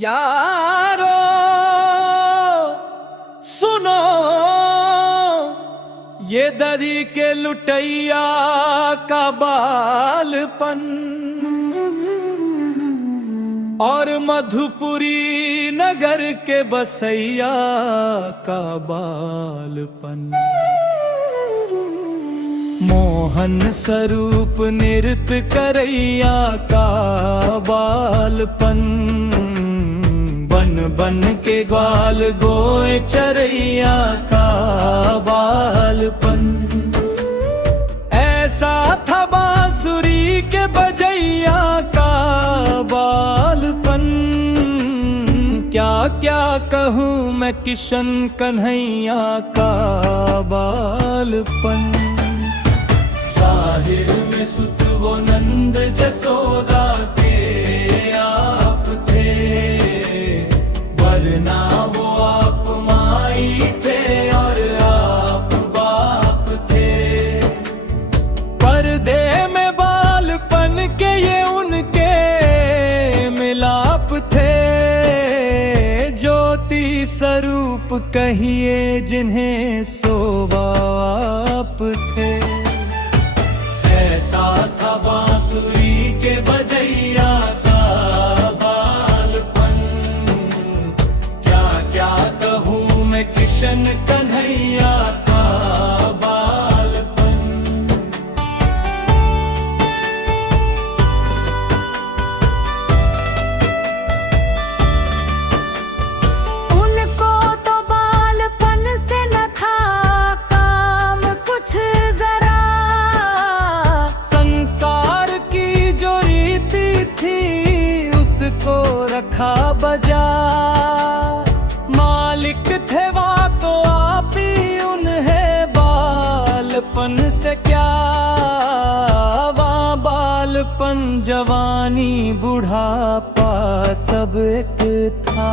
यारो सुनो, ये दरी के लुटैया का बालपन और मधुपुरी नगर के बसैया का बालपन। मोहन स्वरूप नृत्य करैया का बालपन, बन बन के ग्वाल गोए चरैया का बालपन। ऐसा था बांसुरी के बजैया का बालपन। क्या क्या कहूँ मैं किशन कन्हैया का बालपन। जाहिर में सुत वो नंद जसोदा के आप थे, वरना वो आप माई थे और आप बाप थे। पर्दे में बालपन के ये उनके मिलाप थे, ज्योति स्वरूप कहिए जिन्हें सो बाप थे। ऐसा था बांसुरी के बजैया का बालपन। क्या क्या कहूँ मैं किशन कन्हैया का बालपन। उनको तो बालपन से न था काम कुछ जरा, संसार की जो रीति थी उसको रखा बजा। मालिक थे वह तो आप ही, उन्हें बालपन से क्या। वहाँ बालपन जवानी बुढ़ापा सब एक था।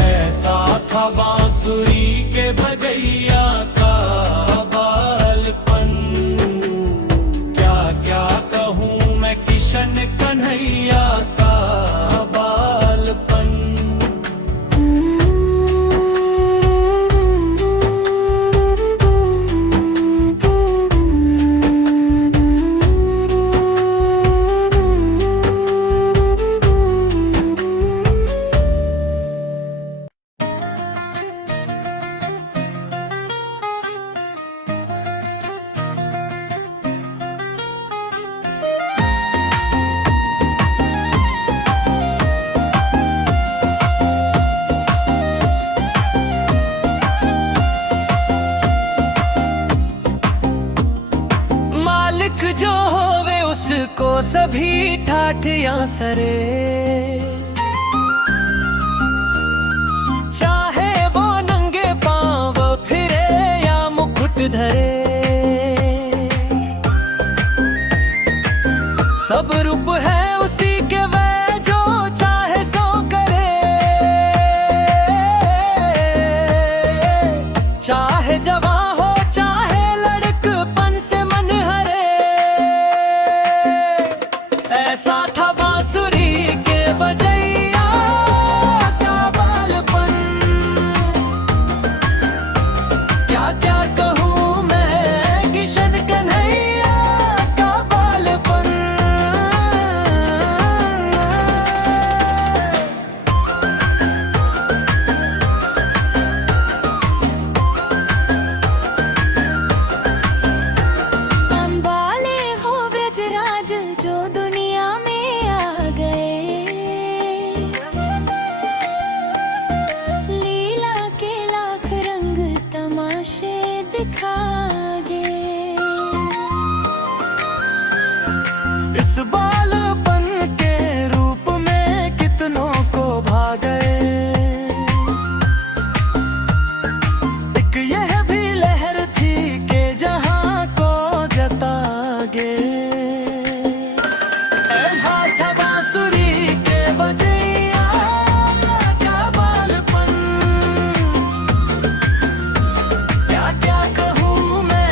ऐसा था बांसुरी के बजैया का बालपन। क्या क्या कहूँ मैं किशन कन्हैया का बालपन। जो होवे उसको सभी ठाठियां सरे, चाहे वो नंगे पांव फिरे या मुकुट धरे। सब रूप है उसी के वह जो चाहे सो करे। चाहे जवान हो चाहे लड़कपन से मन हरे। ऐसा था बांसुरी के बजैया का बालपन। क्या क्या कहूँ मैं किशन कन्हैया का बालपन। अंबाले हो ब्रजराज जो दुनिया में आ गए, लीला के लाख रंग तमाशे दिखा गए। इस बालपन के रूप में कितनों को भा गए। एक यह भी लहर थी कि जहां को जता गे। ऐसा था बांसुरी के बजैया का बालपन। क्या क्या कहूँ मैं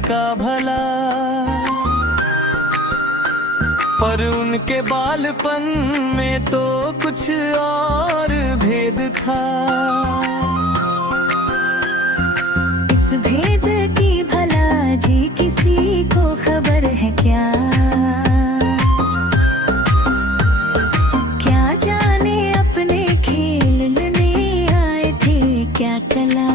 का भला, पर उनके बालपन में तो कुछ और भेद था। इस भेद की भला जी किसी को खबर है क्या? क्या जाने अपने खेलने आए थे क्या कला।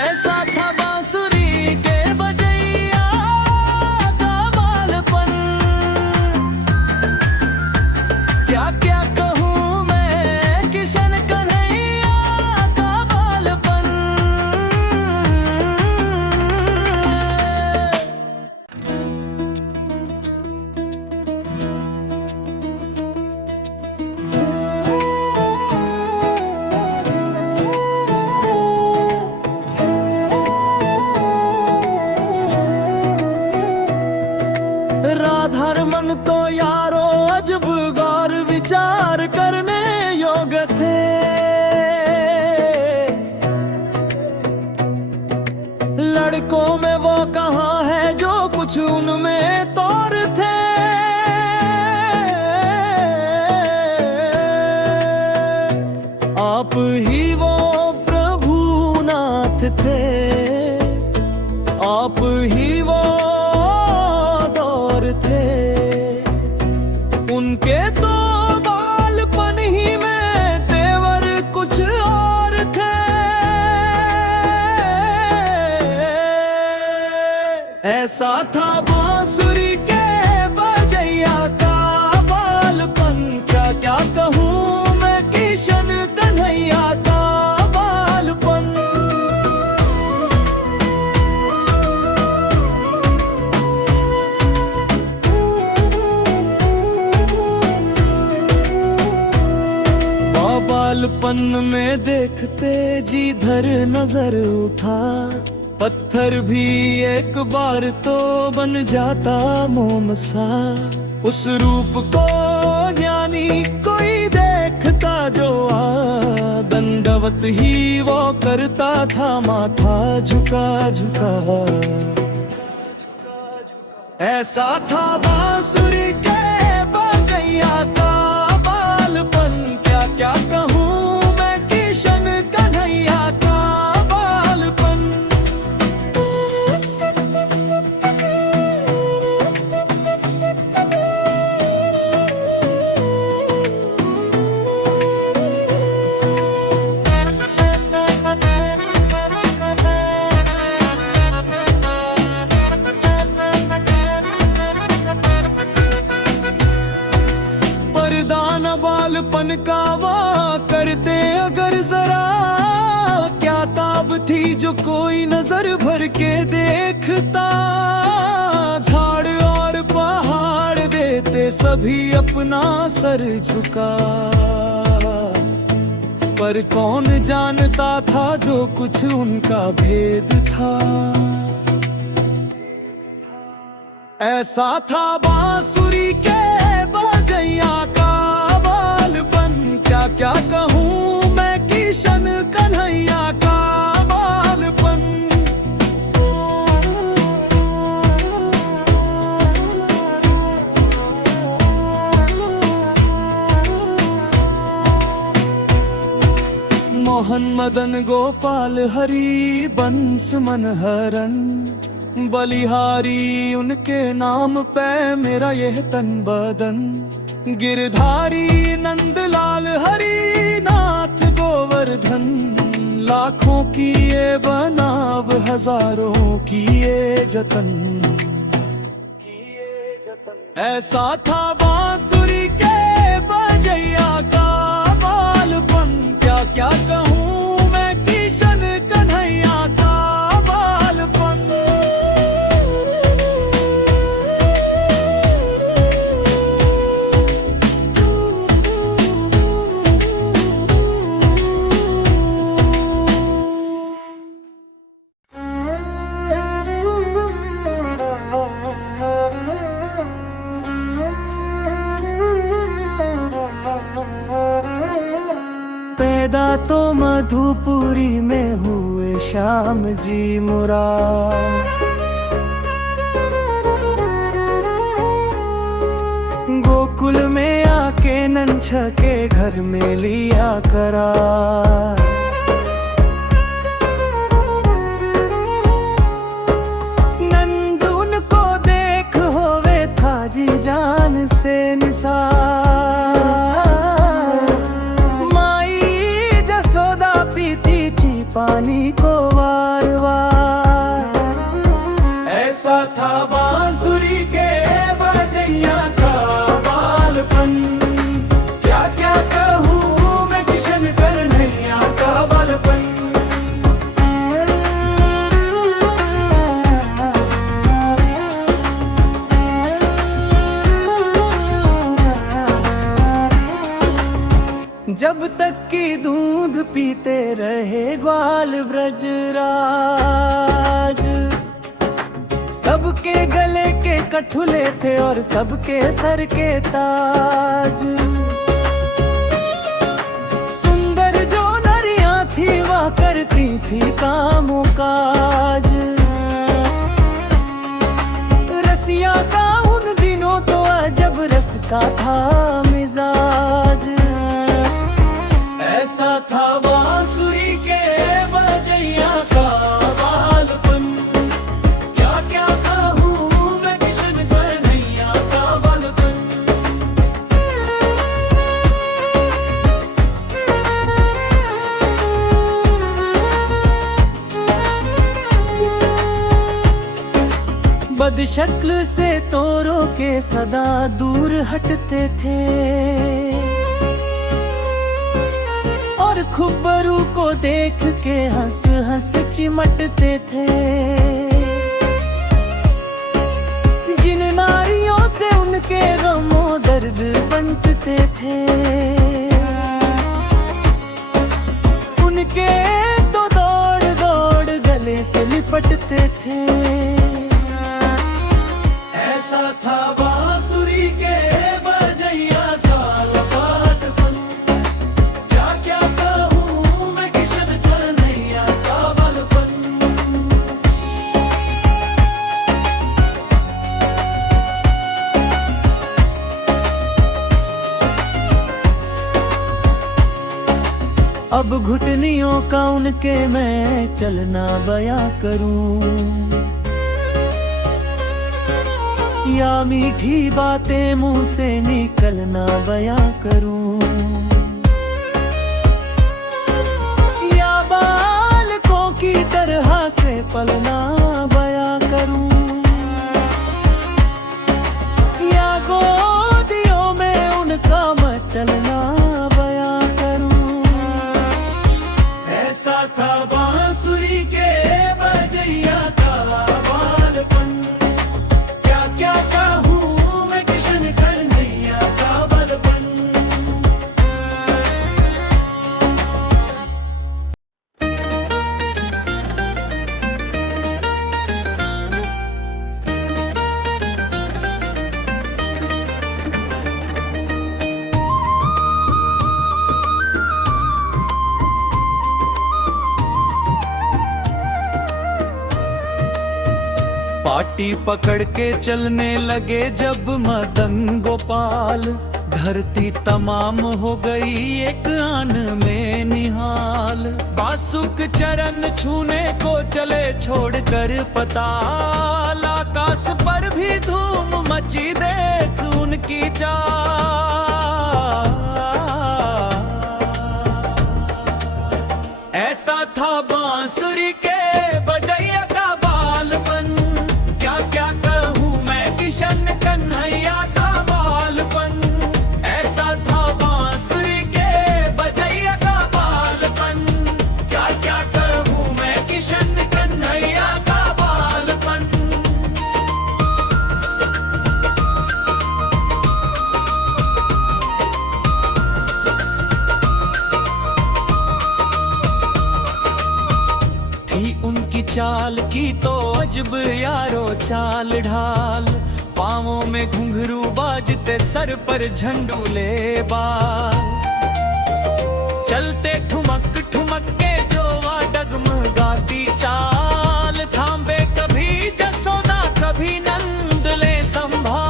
ऐसा था बांसुरी के बजैया का बालपन, क्या क्या कहूँ मैं किशन कन्हैया का बालपन। राधा रमन तो यारो अजब गौर विचार करने योग्य थे। लड़कों में वो कहाँ है जो कुछ उनमें तौर थे। आप ही वो प्रभुनाथ थे, आप ही वो उनके तो बालपन ही में तेवर कुछ और थे। ऐसा था बांसुरी के बजैया का बालपन, क्या क्या कहूँ मैं किशन कन्हैया का बालपन। बालपन में देखते जिधर नजर उठा, पत्थर भी एक बार तो बन जाता मोम सा। उस रूप को ज्ञानी कोई देखता जो आ, दंडवत ही वो करता था माथा झुका झुका। ऐसा था बांसुरी के बजैया का बालपन, क्या क्या कहूँ मैं किशन कन्हैया का बालपन। परदाना बालपन का वाह करते अगर जरा, क्या ताब थी जो कोई नजर भर के देखता। झाड़ और पहाड़ देते सभी अपना सर झुका, पर कौन जानता था जो कुछ उनका भेद था। ऐसा था बांसुरी के बजैया का बालपन, क्या क्या कहूँ मैं किशन कन्हैया का बालपन। मोहन मदन गोपाल हरि बंस मनहरन, बलिहारी उनके नाम पे मेरा यह तन बदन। गिरधारी नंदलाल हरि नाथ गोवर्धन, लाखों की ये बनाव हजारों की ये जतन। ऐसा था बांसुरी के बजैया का बालपन, क्या क्या कहूँ मैं किशन कन्हैया का बालपन। पैदा तो मधुपुरी में हुए शाह, राम जी मुराद। गोकुल में आके नंछ के घर में लिया करार। नंद उनको देख होवे था जी जान से निसार। माई जसोदा पीती थी पानी को वार वार। ऐसा था बांसुरी के बजैया का बालपन। क्या क्या कहूँ मैं किशन कन्हैया का बालपन। जब तक कि दूध पीते रहे ग्वाल ब्रजराज। सबके गले के कठुले थे और सबके सर के ताज। सुंदर जो नरियां थी वह करती थी कामों काज। रसिया का उन दिनों तो अजब रस का था मिजाज। ऐसा था बांसुरी के बजैया का बालपन। क्या क्या कहूँ मैं किशन कन्हैया का बालपन। बदशक्ल से तोरों के सदा दूर हटते थे और खुब्बरू को देख के हंस हंस चिमटते थे। जिन नारियों से उनके गमों दर्द बंटते थे। उनके तो दौड़ दौड़ गले से लिपटते थे। ऐसा था बांसुरी के बजैया का बालपन। क्या क्या कहूँ मैं किशन कन्हैया का बालपन। अब घुटनियों का उनके मैं चलना बयां करूं या मीठी बातें मुंह से निकलना बयां करूं। या बालकों की तरह से पलना बयां करूं। या गोदियों में उनका मचलना बयां करूं। ऐसा था बांसुरी के बजैया का बालपन। क्या क्या कहूँ मैं किशन कन्हैया का बालपन। पाटी पकड़ के चलने लगे जब मदन गोपाल। धरती तमाम हो गई एक आन में निहाल। बासुक चरण छूने को चले छोड़कर पताल। आकाश पर भी धूम मची देख उनकी चाल। ऐसा था बांसुरी के बजैया का बालपन। क्या क्या कहूँ मैं किशन कन्हैया का बालपन। ऐसा था बांसुरी के बजैया का बालपन। क्या क्या कहूँ मैं किशन कन्हैया का बालपन। थी उनकी चाल की तो अजब यारो चाल ढाल। पाँवों में घुंघरू बाजते सर पर झंडूले बाल। चलते ठुमक ठुमक के जो वाडक डगमगाती चाल, थांबे कभी जसोदा कभी नंद ले संभाल।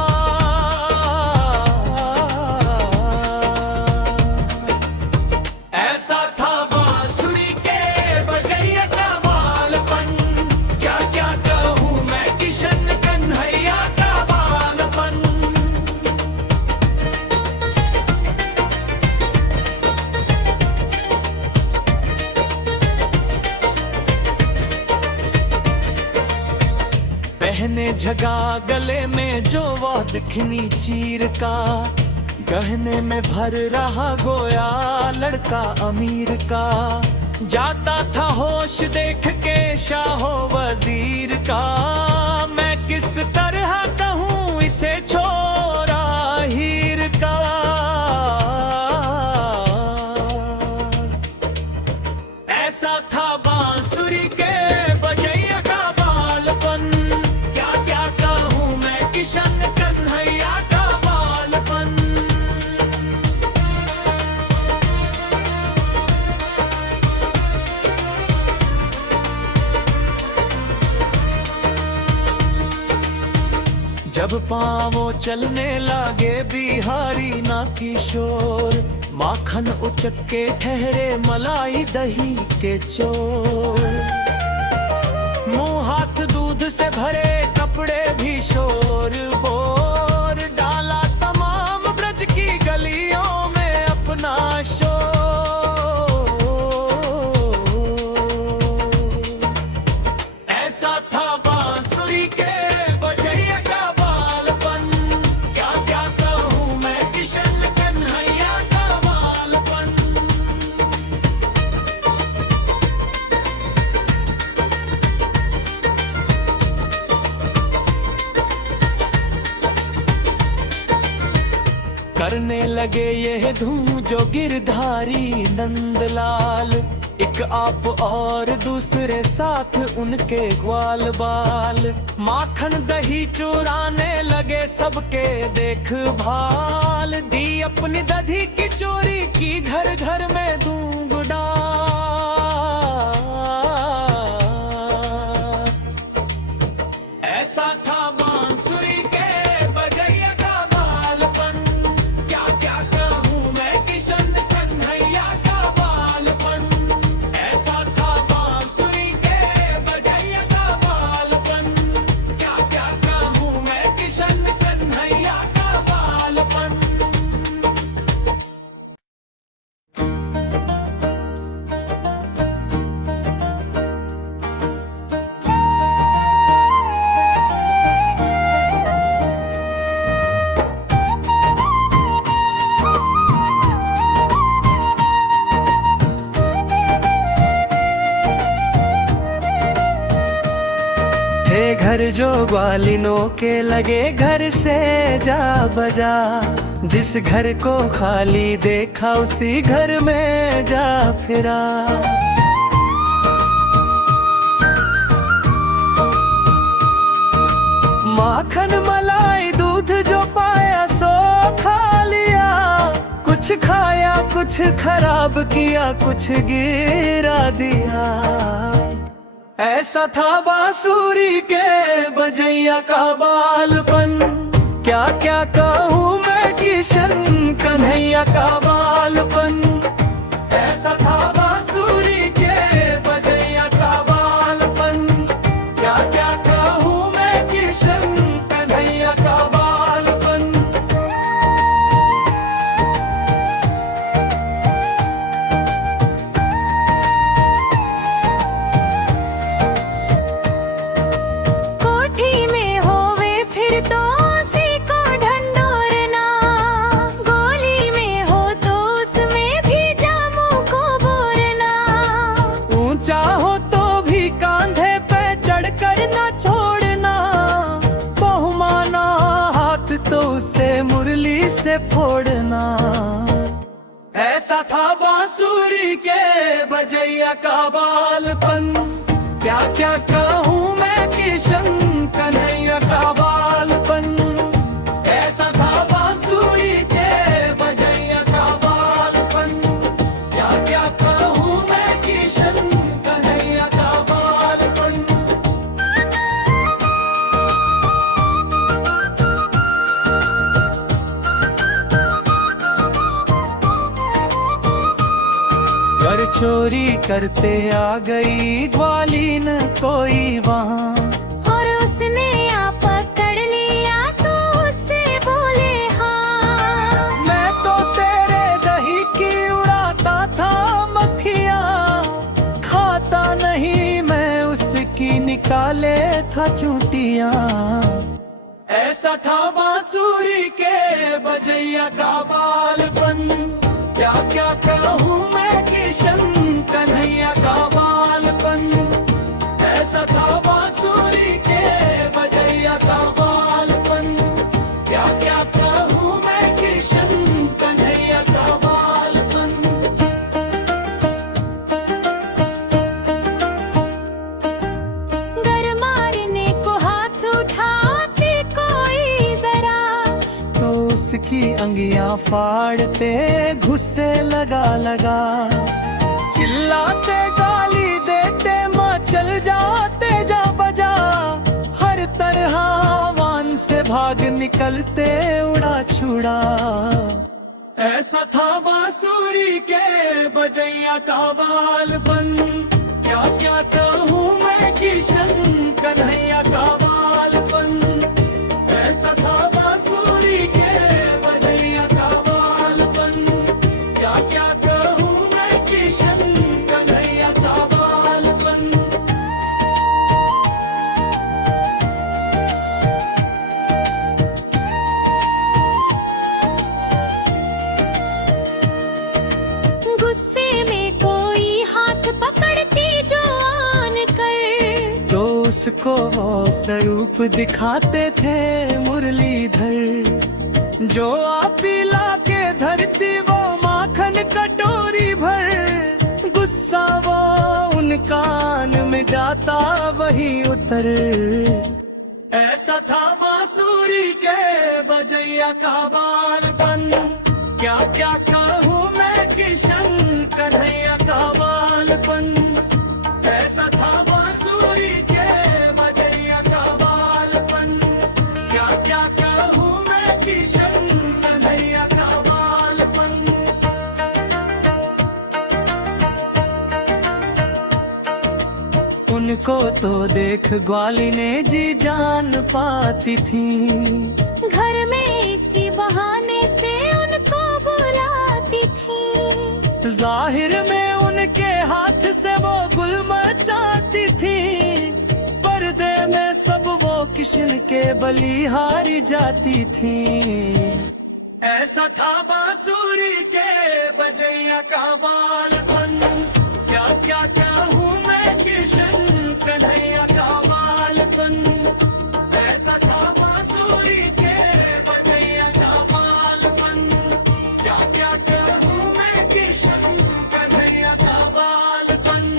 ऐसा था बांसुरी के बजैया का बालपन, क्या क्या कहूँ मैं किशन कन्हैया का बालपन। पहने झगा गले में जो वो दिखनी चीर का, गहने में भर रहा गोया लड़का अमीर का। जाता था होश देख के शाहो वजीर का, मैं किस तरह कहूँ इसे छोरा हीर का। ऐसा था बांसुरी के बजैया का बालपन, क्या क्या कहूँ मैं किशन कन्हैया का बालपन। जब पाँवों चलने लागे बिहारी ना किशोर, माखन उचक के ठहरे मलाई दही के चोर। मुंह हाथ दूध से भरे कपड़े भी शोर बोर, डाला तमाम ब्रज की गलियों में अपना शोर। ऐसा था बांसुरी के बजैया का बालपन, क्या क्या कहूँ मैं किशन कन्हैया का बालपन। करने लगे ये धूम जो गिरधारी नंदलाल, एक आप और दूसरे साथ उनके ग्वाल बाल। माखन दही चुराने लगे सबके देखभाल, दी अपनी दधी की चोरी की घर घर में दूंग डाल। ऐसा था बांसुरी के बजैया का बालपन, क्या क्या कहूँ मैं किशन कन्हैया का बालपन। ऐसा था बांसुरी के बजैया का बालपन, क्या क्या कहूँ मैं किशन कन्हैया का बालपन। थे घर जो ग्वालिनों के लगे घर से जा बजा, जिस घर को खाली देखा उसी घर में जा फिरा। माखन मलाई दूध जो पाया सो खा लिया, कुछ खाया कुछ खराब किया कुछ गिरा दिया। ऐसा था बांसुरी के बजैया का बालपन, क्या क्या कहूँ मैं किशन कन्हैया का बालपन। ऐसा था बांसुरी के बजैया का बालपन, क्या क्या कहूँ मैं किशन कन्हैया का बालपन। कोठी में होवे फिर तो उसी को ढंढोरना, गोली में हो तो उसमें भी जामू को बोरना। ऊंचा हो तो भी कांधे पे चढ़कर न छोड़ना, बहुमाना हाथ तो उसे मुरली से फोड़ना। ऐसा था बांसुरी के बजैया का बालपन, क्या क्या कहूँ मैं किशन कन्हैया का बालपन। ऐसा था बांसुरी के बजैया का बालपन, क्या क्या कहूँ मैं किशन कन्हैया चोरी करते आ गई ग्वालीन कोई वहाँ। और उसने आ पकड़ लिया तो उससे बोले हाँ। मैं तो तेरे दही की उड़ाता था मक्खियाँ, खाता नहीं मैं उसकी निकाले था चूटियाँ। ऐसा था बांसुरी के बजैया का बालपन, क्या क्या कहूँ मैं किशन कन्हैया का बालपन। ऐसा था बांसुरी के बजैया का बालपन, क्या क्या कहूँ मैं किशन कन्हैया का बालपन। गर मारने को हाथ उठाते कोई जरा, तो उसकी अंगियां फाड़ते घुस्से लगा लगा। चिल्लाते गाली देते माँ चल जाते जा बजा, हर तरह वान से भाग निकलते उड़ा छुड़ा। ऐसा था बांसुरी के बजैया का बालपन, क्या क्या कहूँ मैं किशन कन्हैया का बालपन। ऐसा था बांसुरी के बजैया का बालपन, क्या क्या कहूँ मैं किशन कन्हैया का बालपन। गुस्से में कोई हाथ पकड़ती जो आन कर, तो उसको वो स्वरूप दिखाते थे मुरलीधर। जो आप पिला के धरती वो माखन कटोरी भर, गुस्सा वो उन कान में जाता वही उतर। ऐसा था बांसुरी के बजैया का बालपन, क्या क्या कहूँ मैं किशन कन्हैया का बालपन। ऐसा था बांसुरी के बजैया का बालपन, क्या क्या कहूँ मैं किशन कन्हैया का बालपन। उनको तो देख ग्वाली ने जी जान पाती थी, घर में इसी बहाने से उनको बुलाती थी। जाहिर में उनके हाथ से वो गुल मचाती थी, पर्दे में सब वो किशन के बलिहारी जाती थी। ऐसा था बांसुरी के बजैया का बालपन, क्या क्या कहूँ मैं किशन कन्हैया का बालपन। ऐसा था बांसुरी के बजैया का बालपन, क्या क्या कहूँ मैं किशन कन्हैया का बालपन।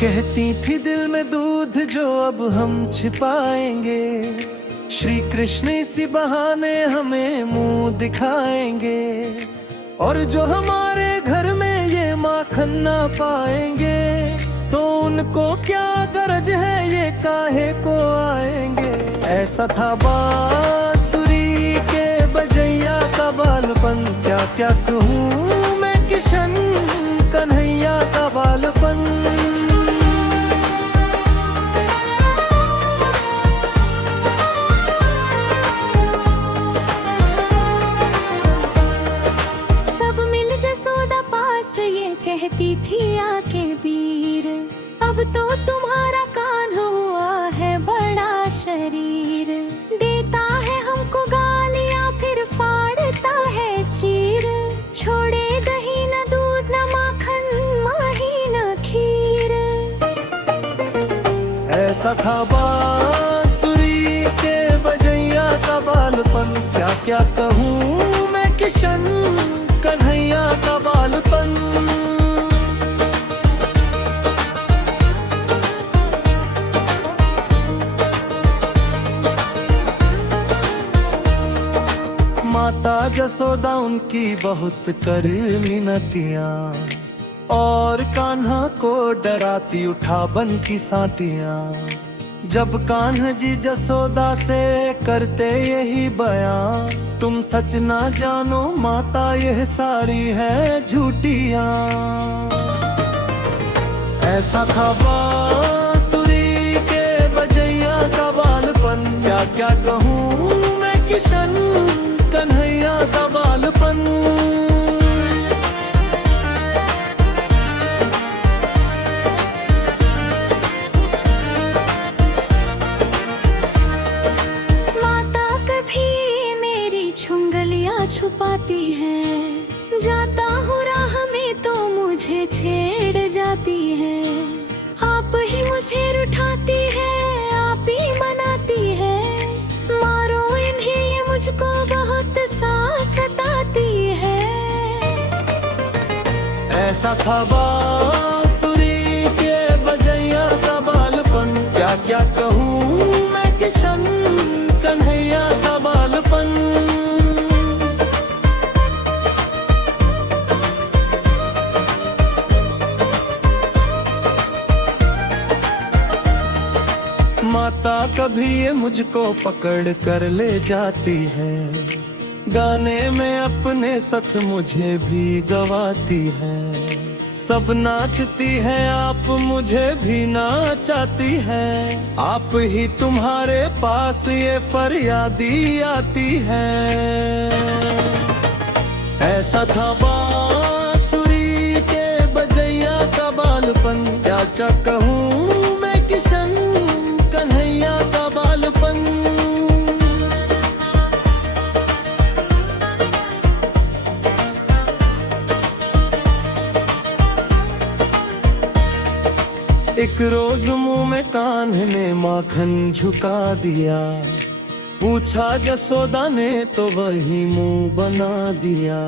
कहती थी दिल में दूध जो अब हम छिपाएंगे, श्री कृष्ण इसी बहाने हमें मुंह दिखाएंगे। और जो हमारे घर में ये माखन ना पाएंगे, तो उनको क्या गरज है ये काहे को आएंगे। ऐसा था बांसुरी के बजैया का बालपन, क्या क्या कहूँ मैं किशन कन्हैया का बालपन। ये कहती थी आके वीर, अब तो तुम्हारा कान हुआ है बड़ा शरीर। देता है हमको गालियाँ फिर फाड़ता है चीर, छोड़े दही न दूध न माखन माही न खीर। ऐसा था बांसुरी के बजैया का बालपन, क्या क्या कहूँ मैं किशन कन्हैया का बालपन। जसोदा उनकी बहुत कर मिनतियाँ, और कान्हा को डराती उठा बन की साटियाँ। जब कान्हा जी जसोदा से करते यही बयां, तुम सच ना जानो माता यह सारी है झूठियाँ। ऐसा था बांसुरी के बजैया का बालपन, क्या क्या कहूँ मैं किशन कन्हैया का बालपन। छुपाती है, जाता हूँ राह में तो मुझे छेड़ जाती है। आप ही मुझे रुठाती है, आप ही मनाती है। मारो इन्हें ये मुझको बहुत सताती है। ऐसा था बांसुरी के बजैया का बालपन, क्या क्या कहूँ मैं किशन कन्हैया का बालपन। माता कभी ये मुझको पकड़ कर ले जाती है, गाने में अपने साथ मुझे भी गवाती है। सब नाचती है आप मुझे भी नाचाती है, आप ही तुम्हारे पास ये फरियादी आती है। ऐसा था बांसुरी के बजैया का बालपन, क्या क्या कहूँ मैं किशन कन्हैया का बालपन। एक रोज मुंह में कान्हे ने माखन झुका दिया, पूछा जसोदा ने तो वही मुंह बना दिया।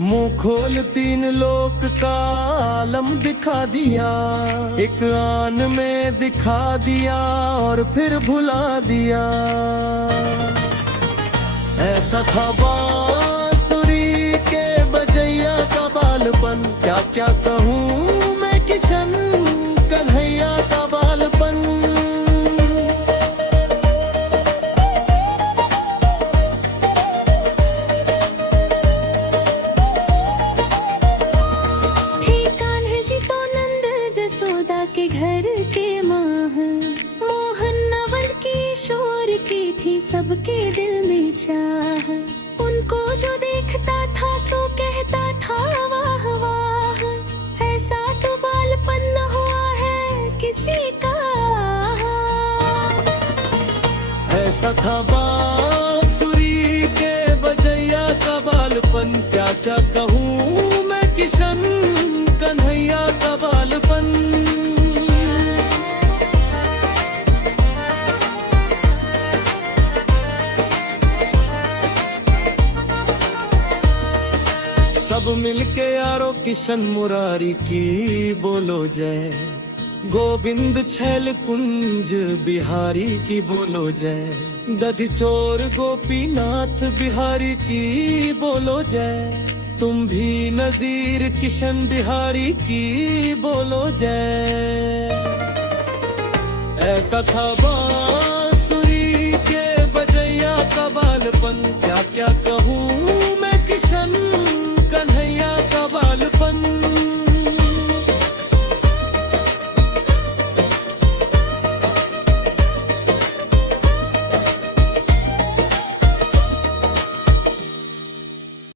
मुंह खोल तीन लोक का आलम दिखा दिया, एक आन में दिखा दिया और फिर भुला दिया। ऐसा था बांसुरी के बजैया का बालपन, क्या क्या कहूँ मैं किशन कन्हैया का बालपन। के घर के माह, मोहन नवल की शोर की थी सबके दिल में चाह। उनको जो देखता था सो कहता था वाह वाह, ऐसा तो बालपन न हुआ है किसी का। ऐसा था बांसुरी के बजैया का बालपन, क्या क्या कहूँ मैं किशन कन्हैया का बालपन। सब मिलके यारो किशन मुरारी की बोलो जय, गोविंद छैल कुंज बिहारी की बोलो जय, दधि चोर गोपीनाथ बिहारी की बोलो जय। तुम भी नजीर किशन बिहारी की बोलो जय। ऐसा था बांसुरी के बजैया का बालपन, क्या क्या कहूँ मैं किशन कन्हैया का बालपन।